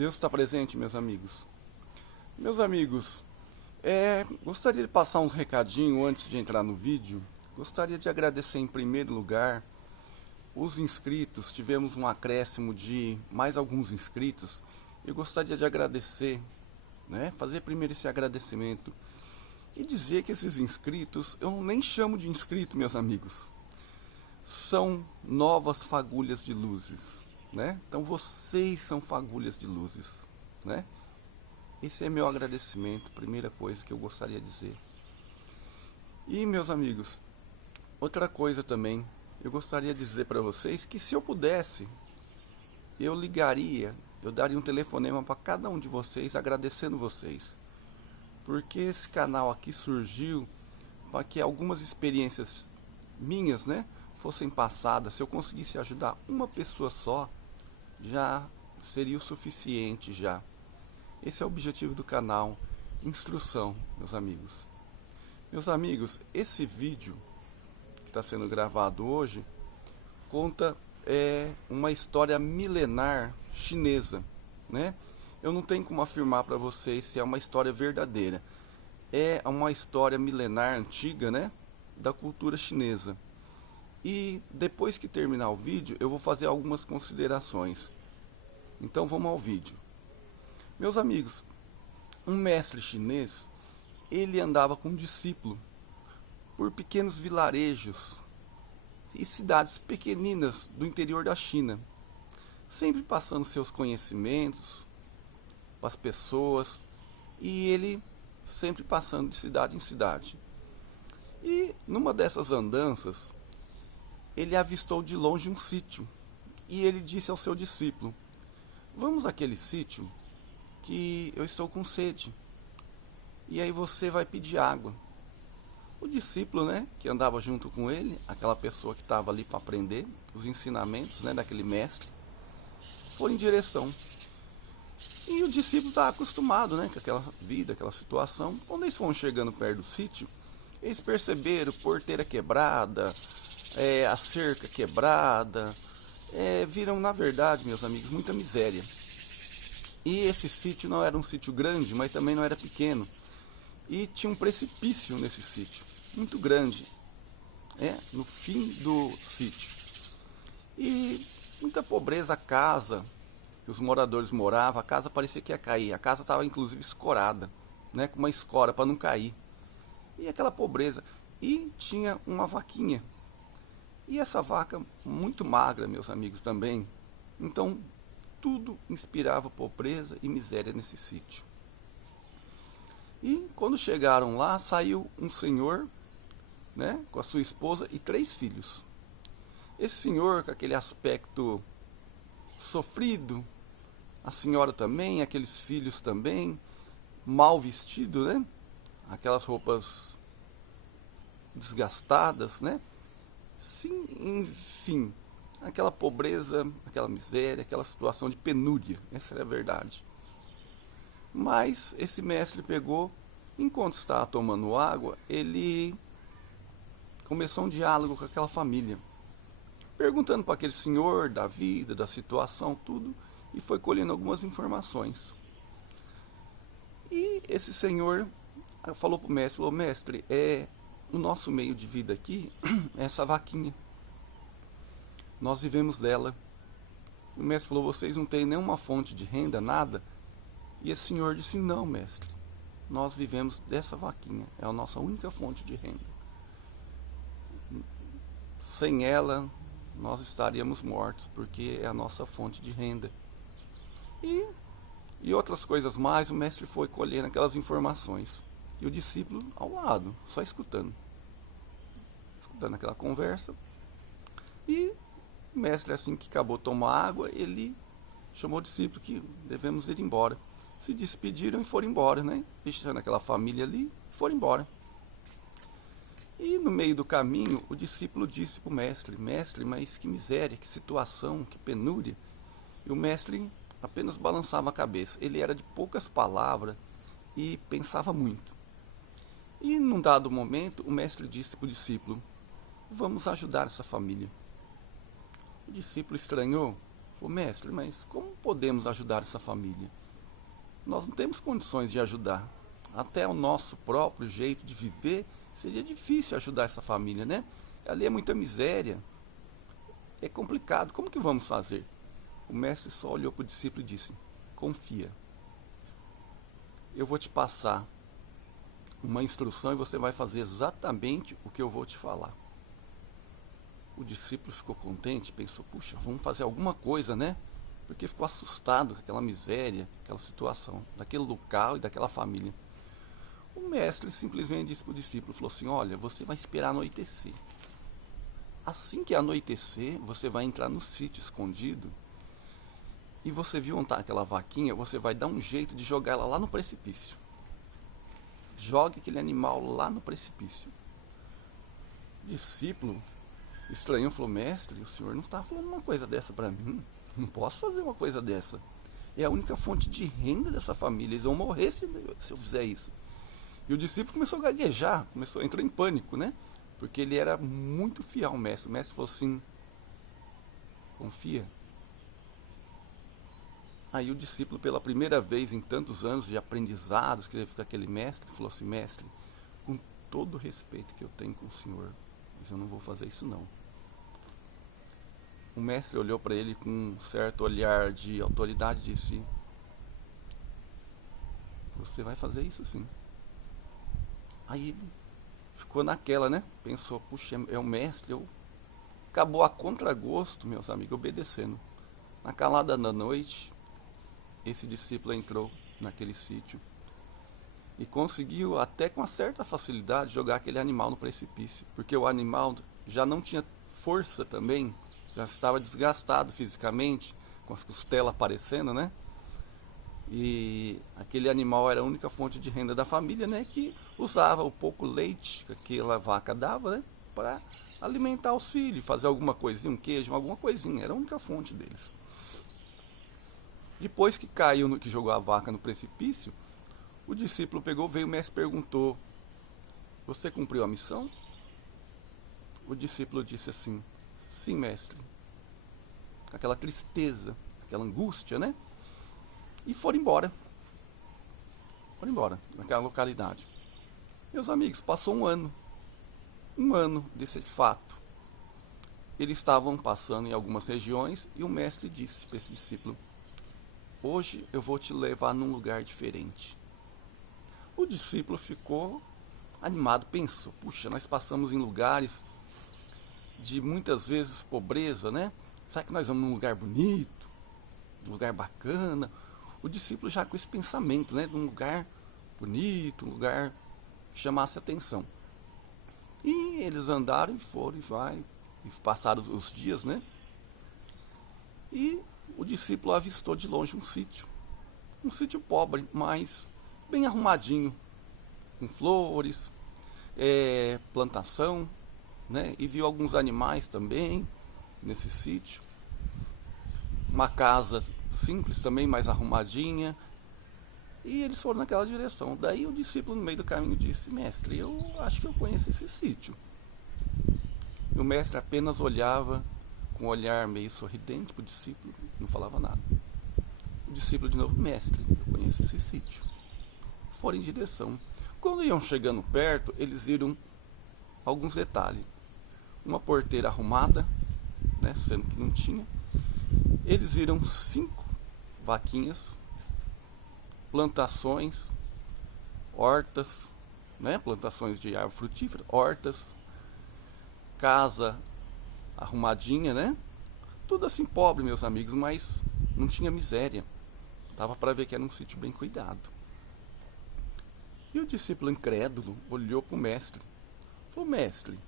Deus está presente, meus amigos. Meus amigos, gostaria de passar uns recadinhos antes de entrar no vídeo. Gostaria de agradecer em primeiro lugar os inscritos. Tivemos um acréscimo de mais alguns inscritos. Eu gostaria de agradecer, fazer primeiro esse agradecimento e dizer que esses inscritos, eu nem chamo de inscrito, meus amigos. São novas fagulhas de luzes, Então vocês são fagulhas de luzes, Esse é meu agradecimento, primeira coisa que eu gostaria de dizer. E, meus amigos, outra coisa também, eu gostaria de dizer para vocês que se eu pudesse, eu daria um telefonema para cada um de vocês, agradecendo vocês. Porque esse canal aqui surgiu para que algumas experiências minhas, fossem passadas. Se eu conseguisse ajudar uma pessoa só, já seria o suficiente já. Esse é o objetivo do canal, instrução, meus amigos. Meus amigos, esse vídeo que está sendo gravado hoje conta uma história milenar chinesa, Eu não tenho como afirmar para vocês se é uma história verdadeira. É uma história milenar antiga, da cultura chinesa. E depois que terminar o vídeo, eu vou fazer algumas considerações. Então vamos ao vídeo. Meus amigos, um mestre chinês, ele andava com um discípulo por pequenos vilarejos e cidades pequeninas do interior da China, sempre passando seus conhecimentos para as pessoas, e ele sempre passando de cidade em cidade. E numa dessas andanças, ele avistou de longe um sítio, e ele disse ao seu discípulo: vamos àquele sítio que eu estou com sede, e aí você vai pedir água. O discípulo, que andava junto com ele, aquela pessoa que estava ali para aprender os ensinamentos, daquele mestre, foi em direção. E o discípulo estava acostumado, com aquela vida, aquela situação. Quando eles foram chegando perto do sítio, eles perceberam porteira quebrada, a cerca quebrada, viram, na verdade, meus amigos, muita miséria. E esse sítio não era um sítio grande, mas também não era pequeno. E tinha um precipício nesse sítio, muito grande, no fim do sítio. E muita pobreza, a casa que os moradores moravam, a casa parecia que ia cair. A casa estava inclusive escorada, com uma escora para não cair. E aquela pobreza. E tinha uma vaquinha. E essa vaca muito magra, meus amigos, também. Então, tudo inspirava pobreza e miséria nesse sítio. E quando chegaram lá, saiu um senhor, com a sua esposa e 3 filhos. Esse senhor, com aquele aspecto sofrido, a senhora também, aqueles filhos também, mal vestidos, aquelas roupas desgastadas, Sim, enfim, aquela pobreza, aquela miséria, aquela situação de penúria, essa é a verdade. Mas esse mestre pegou, enquanto estava tomando água, ele começou um diálogo com aquela família, perguntando para aquele senhor da vida, da situação, tudo, e foi colhendo algumas informações. E esse senhor falou para o mestre, falou: mestre, o nosso meio de vida aqui é essa vaquinha. Nós vivemos dela. O mestre falou: vocês não têm nenhuma fonte de renda, nada? E esse senhor disse: não, mestre, nós vivemos dessa vaquinha, é a nossa única fonte de renda. Sem ela, nós estaríamos mortos, porque é a nossa fonte de renda. E outras coisas mais, o mestre foi colhendo aquelas informações. E o discípulo ao lado, só escutando aquela conversa. E o mestre, assim que acabou de tomar água, ele chamou o discípulo que devemos ir embora. Se despediram e foram embora, Deixando aquela família ali, foram embora. E no meio do caminho, o discípulo disse para o mestre: mestre, mas que miséria, que situação, que penúria. E o mestre apenas balançava a cabeça. Ele era de poucas palavras e pensava muito. E num dado momento, o mestre disse para o discípulo: vamos ajudar essa família. O discípulo estranhou, Falou, mestre, mas como podemos ajudar essa família? Nós não temos condições de ajudar. Até o nosso próprio jeito de viver seria difícil ajudar essa família, né? Ali é muita miséria. É complicado. Como que vamos fazer? O mestre só olhou para o discípulo e disse, confia. Eu vou te passar uma instrução e você vai fazer exatamente o que eu vou te falar. O discípulo ficou contente, pensou, puxa, vamos fazer alguma coisa, né? Porque ficou assustado com aquela miséria, aquela situação, daquele local e daquela família. O mestre simplesmente disse para o discípulo, falou assim, olha, você vai esperar anoitecer. Assim que anoitecer, você vai entrar no sítio escondido e você viu onde está aquela vaquinha, você vai dar um jeito de jogar ela lá no precipício. Jogue aquele animal lá no precipício. O discípulo estranhou, falou, mestre, o senhor não está falando uma coisa dessa para mim. Não posso fazer uma coisa dessa. É a única fonte de renda dessa família. Eles vão morrer se eu fizer isso. E o discípulo começou a gaguejar, entrou em pânico, né? Porque ele era muito fiel ao mestre. O mestre falou assim, confia. Aí o discípulo, pela primeira vez em tantos anos de aprendizados que teve com aquele mestre, falou assim, mestre, com todo o respeito que eu tenho com o senhor, mas eu não vou fazer isso não. O mestre olhou para ele com um certo olhar de autoridade e disse, você vai fazer isso sim. Aí ele ficou naquela, né? Pensou, puxa, é o mestre, acabou a contragosto, meus amigos, obedecendo. Na calada da noite, esse discípulo entrou naquele sítio e conseguiu, até com uma certa facilidade, jogar aquele animal no precipício, porque o animal já não tinha força também, já estava desgastado fisicamente, com as costelas aparecendo, né? E aquele animal era a única fonte de renda da família, né? Que usava o pouco leite que aquela vaca dava, né? Para alimentar os filhos, fazer alguma coisinha, um queijo, alguma coisinha. Era a única fonte deles. Depois que caiu, que jogou a vaca no precipício, o discípulo pegou, veio, o mestre perguntou, você cumpriu a missão? O discípulo disse assim, sim, mestre. Aquela tristeza, aquela angústia, né? E foram embora. Foram embora, naquela localidade. Meus amigos, passou um ano desse fato. Eles estavam passando em algumas regiões e o mestre disse para esse discípulo, hoje eu vou te levar num lugar diferente. O discípulo ficou animado, pensou, puxa, nós passamos em lugares de muitas vezes pobreza, né? Será que nós vamos num lugar bonito, num lugar bacana? O discípulo já com esse pensamento, né? De um lugar bonito, um lugar que chamasse atenção. E eles andaram e foram e passaram os dias, né? E o discípulo avistou de longe um sítio pobre, mas bem arrumadinho, com flores, plantação, né? E viu alguns animais também nesse sítio. Uma casa simples também, mais arrumadinha. E eles foram naquela direção. Daí o discípulo no meio do caminho disse, mestre, eu acho que eu conheço esse sítio. E o mestre apenas olhava com um olhar meio sorridente para o discípulo, não falava nada. O discípulo de novo, mestre, eu conheço esse sítio. Foram em direção. Quando iam chegando perto, eles viram alguns detalhes. Uma porteira arrumada, né, sendo que não tinha. Eles viram 5 vaquinhas, plantações, hortas, né, plantações de árvore frutífera, hortas, casa arrumadinha, né? Tudo assim pobre, meus amigos, mas não tinha miséria. Dava para ver que era um sítio bem cuidado. E o discípulo incrédulo olhou para o mestre. Falou, mestre,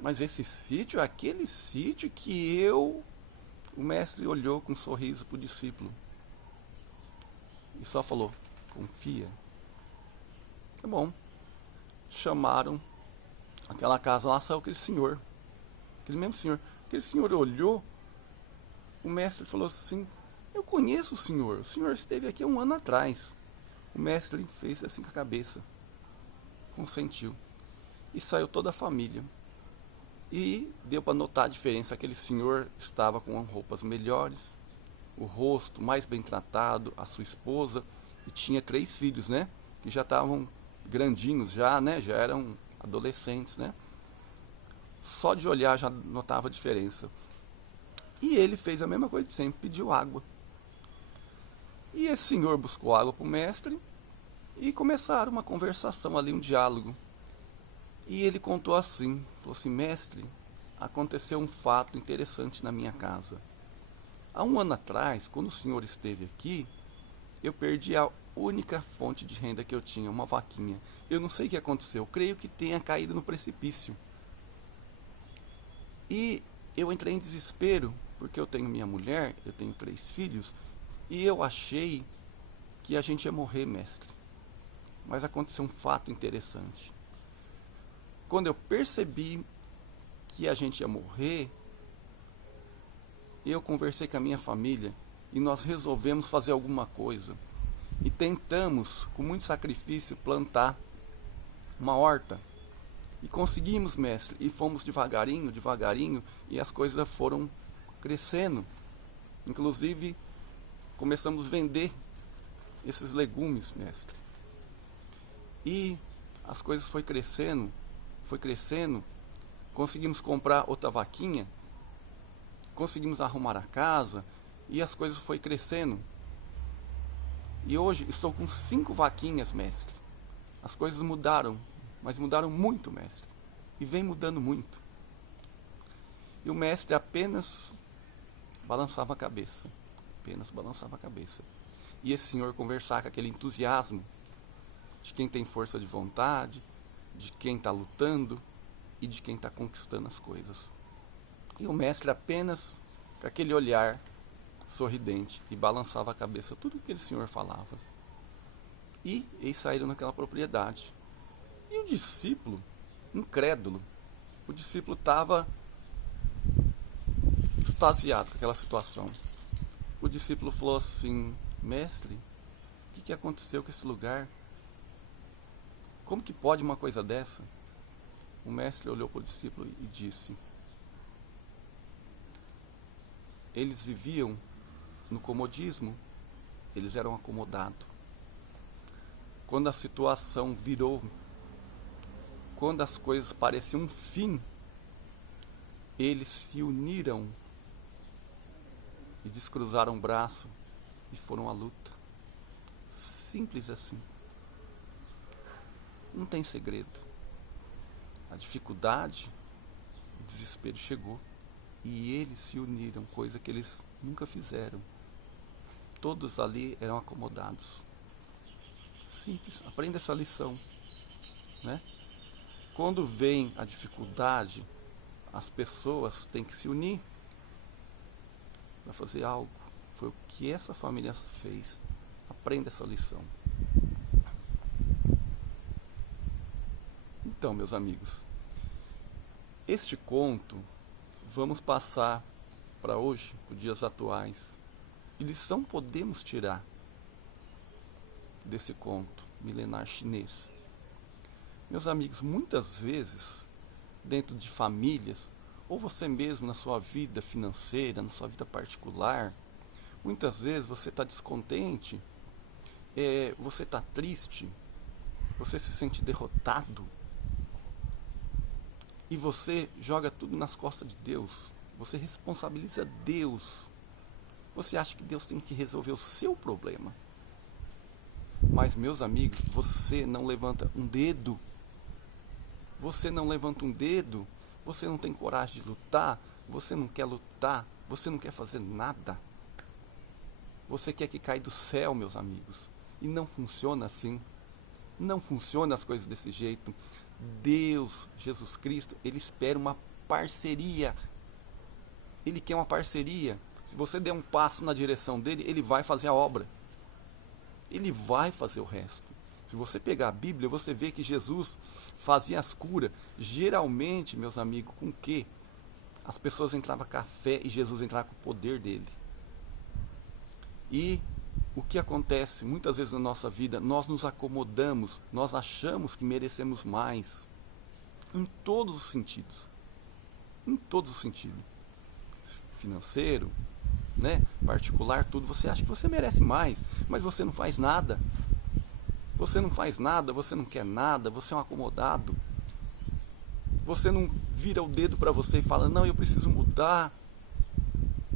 mas esse sítio é aquele sítio que eu... O mestre olhou com um sorriso para o discípulo e só falou, confia. Tá bom. Chamaram aquela casa lá, saiu aquele senhor. Aquele mesmo senhor. Aquele senhor olhou, o mestre falou assim, eu conheço o senhor esteve aqui há um ano atrás. O mestre fez assim com a cabeça, consentiu. E saiu toda a família. E deu para notar a diferença, aquele senhor estava com roupas melhores, o rosto mais bem tratado, a sua esposa, e tinha 3 filhos, né? Que já estavam grandinhos, já, né? Já eram adolescentes, né? Só de olhar já notava a diferença. E ele fez a mesma coisa de sempre, pediu água. E esse senhor buscou água para o mestre e começaram uma conversação ali, um diálogo. E ele contou assim, falou assim: mestre, aconteceu um fato interessante na minha casa. Há um ano atrás, quando o senhor esteve aqui, eu perdi a única fonte de renda que eu tinha, uma vaquinha. Eu não sei o que aconteceu, creio que tenha caído no precipício. E eu entrei em desespero, porque eu tenho minha mulher, eu tenho 3 filhos, e eu achei que a gente ia morrer, mestre. Mas aconteceu um fato interessante. Quando eu percebi que a gente ia morrer, eu conversei com a minha família e nós resolvemos fazer alguma coisa. E tentamos, com muito sacrifício, plantar uma horta. E conseguimos, mestre, e fomos devagarinho, devagarinho, e as coisas foram crescendo. Inclusive, começamos a vender esses legumes, mestre. E as coisas foi crescendo, conseguimos comprar outra vaquinha, conseguimos arrumar a casa, e as coisas foi crescendo. E hoje estou com 5 vaquinhas, mestre. As coisas mudaram, mas mudaram muito, mestre. E vem mudando muito. E o mestre apenas balançava a cabeça. Apenas balançava a cabeça. E esse senhor conversar com aquele entusiasmo de quem tem força de vontade, de quem está lutando e de quem está conquistando as coisas. E o mestre apenas com aquele olhar sorridente e balançava a cabeça tudo o que aquele senhor falava. E eles saíram naquela propriedade. E o discípulo, incrédulo, o discípulo estava extasiado com aquela situação. O discípulo falou assim: mestre, o que aconteceu com esse lugar? Como que pode uma coisa dessa? O mestre olhou para o discípulo e disse: eles viviam no comodismo, eles eram acomodados. Quando a situação virou, quando as coisas pareciam um fim, eles se uniram e descruzaram o braço e foram à luta. Simples assim. Não tem segredo. A dificuldade, o desespero chegou e eles se uniram, coisa que eles nunca fizeram. Todos ali eram acomodados. Simples, aprenda essa lição, né? Quando vem a dificuldade, as pessoas têm que se unir para fazer algo. Foi o que essa família fez. Aprenda essa lição. Então, meus amigos, este conto vamos passar para hoje, para os dias atuais. Que lição podemos tirar desse conto milenar chinês? Meus amigos, muitas vezes, dentro de famílias, ou você mesmo na sua vida financeira, na sua vida particular, muitas vezes você está descontente, você está triste, você se sente derrotado, e você joga tudo nas costas de Deus, você responsabiliza Deus, você acha que Deus tem que resolver o seu problema. Mas, meus amigos, você não levanta um dedo, você não levanta um dedo, você não tem coragem de lutar, você não quer lutar, você não quer fazer nada. Você quer que caia do céu, meus amigos. E não funciona assim. Não funciona as coisas desse jeito. Deus, Jesus Cristo, Ele espera uma parceria. Ele quer uma parceria. Se você der um passo na direção dele, Ele vai fazer a obra. Ele vai fazer o resto. Se você pegar a Bíblia, você vê que Jesus fazia as curas, geralmente, meus amigos, com o quê? As pessoas entravam com a fé e Jesus entrava com o poder dele. E o que acontece muitas vezes na nossa vida, nós nos acomodamos, nós achamos que merecemos mais, em todos os sentidos. Em todos os sentidos. Financeiro, né, particular, tudo, você acha que você merece mais, mas você não faz nada. Você não faz nada, você não quer nada, você é um acomodado. Você não vira o dedo para você e fala, não, eu preciso mudar,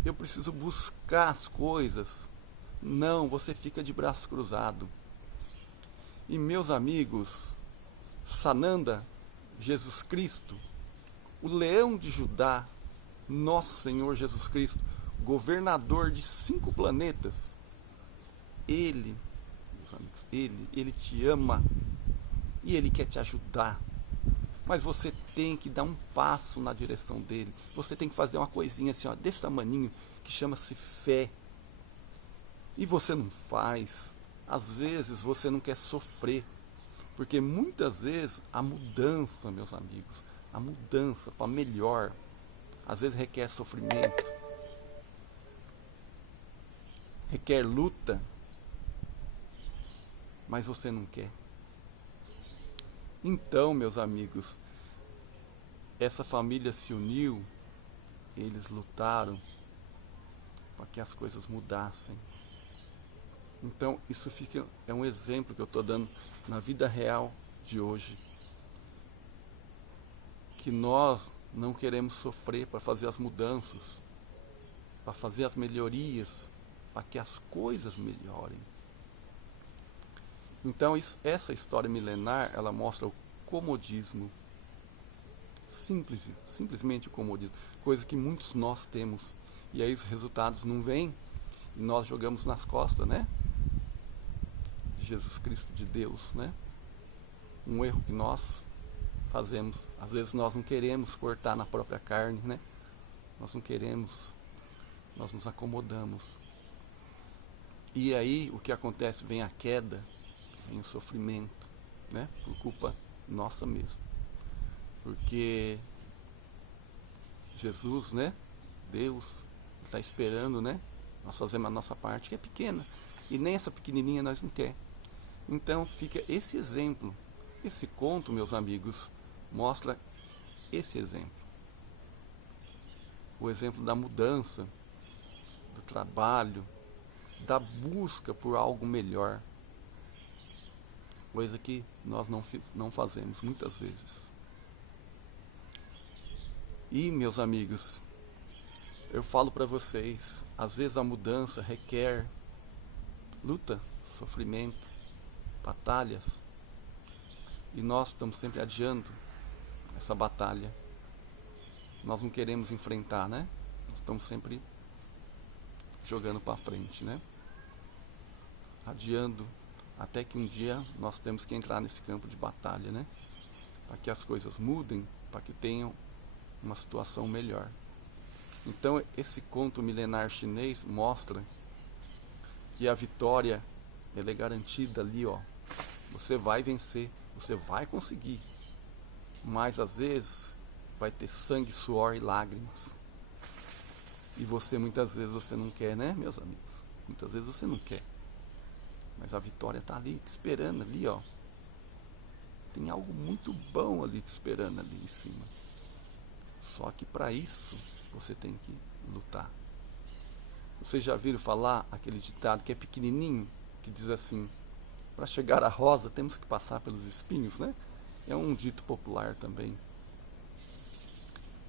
eu preciso buscar as coisas. Não, você fica de braço cruzado. E meus amigos, Sananda, Jesus Cristo, o leão de Judá, nosso Senhor Jesus Cristo, governador de 5 planetas, Ele, meus amigos, Ele te ama e Ele quer te ajudar. Mas você tem que dar um passo na direção dele. Você tem que fazer uma coisinha assim, ó, desse tamaninho, que chama-se fé. E você não faz. Às vezes você não quer sofrer. Porque muitas vezes a mudança, meus amigos, a mudança para melhor, às vezes requer sofrimento, requer luta, mas você não quer. Então, meus amigos, essa família se uniu, eles lutaram para que as coisas mudassem. Então, isso é um exemplo que eu estou dando na vida real de hoje. Que nós não queremos sofrer para fazer as mudanças, para fazer as melhorias, para que as coisas melhorem. Então, essa história milenar, ela mostra o comodismo. Simplesmente o comodismo. Coisa que muitos nós temos. E aí os resultados não vêm e nós jogamos nas costas, né? De Jesus Cristo, de Deus, né? Um erro que nós fazemos. Às vezes nós não queremos cortar na própria carne, né? Nós não queremos. Nós nos acomodamos. E aí o que acontece? Vem a queda, vem o sofrimento, né? Por culpa nossa mesmo. Porque Jesus, né? Deus está esperando, né? Nós fazemos a nossa parte, que é pequena. E nem essa pequenininha nós não quer. Então fica esse exemplo. Esse conto, meus amigos, mostra esse exemplo. O exemplo da mudança, do trabalho, da busca por algo melhor. Coisa que nós não fazemos muitas vezes. E, meus amigos, eu falo para vocês, às vezes a mudança requer luta, sofrimento, batalhas. E nós estamos sempre adiando essa batalha. Nós não queremos enfrentar, né? Nós estamos sempre jogando para frente, né? Adiando, até que um dia nós temos que entrar nesse campo de batalha, né? Para que as coisas mudem, para que tenham uma situação melhor. Então esse conto milenar chinês mostra que a vitória ela é garantida ali, ó. Você vai vencer, você vai conseguir. Mas às vezes vai ter sangue, suor e lágrimas. E você muitas vezes você não quer, né, meus amigos? Muitas vezes você não quer. Mas a vitória está ali, te esperando ali, ó. Tem algo muito bom ali te esperando ali em cima. Só que para isso você tem que lutar. Vocês já viram falar aquele ditado que é pequenininho, que diz assim: para chegar à rosa temos que passar pelos espinhos, né? É um dito popular também.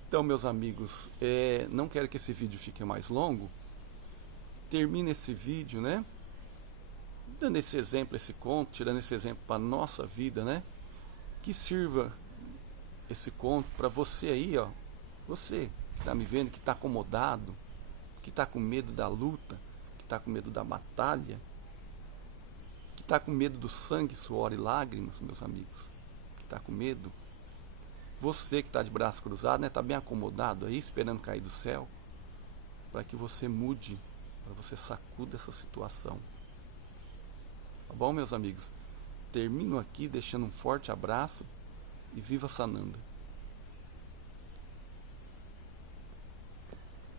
Então, meus amigos, não quero que esse vídeo fique mais longo. Termine esse vídeo, né? Dando esse exemplo, esse conto, tirando esse exemplo para a nossa vida, né? Que sirva esse conto para você aí, ó. Você que está me vendo, que está acomodado, que está com medo da luta, que está com medo da batalha, que está com medo do sangue, suor e lágrimas, meus amigos, que está com medo. Você que está de braço cruzado, né? Está bem acomodado aí, esperando cair do céu, para que você mude, para você sacuda essa situação. Tá bom, meus amigos? Termino aqui deixando um forte abraço e viva Sananda!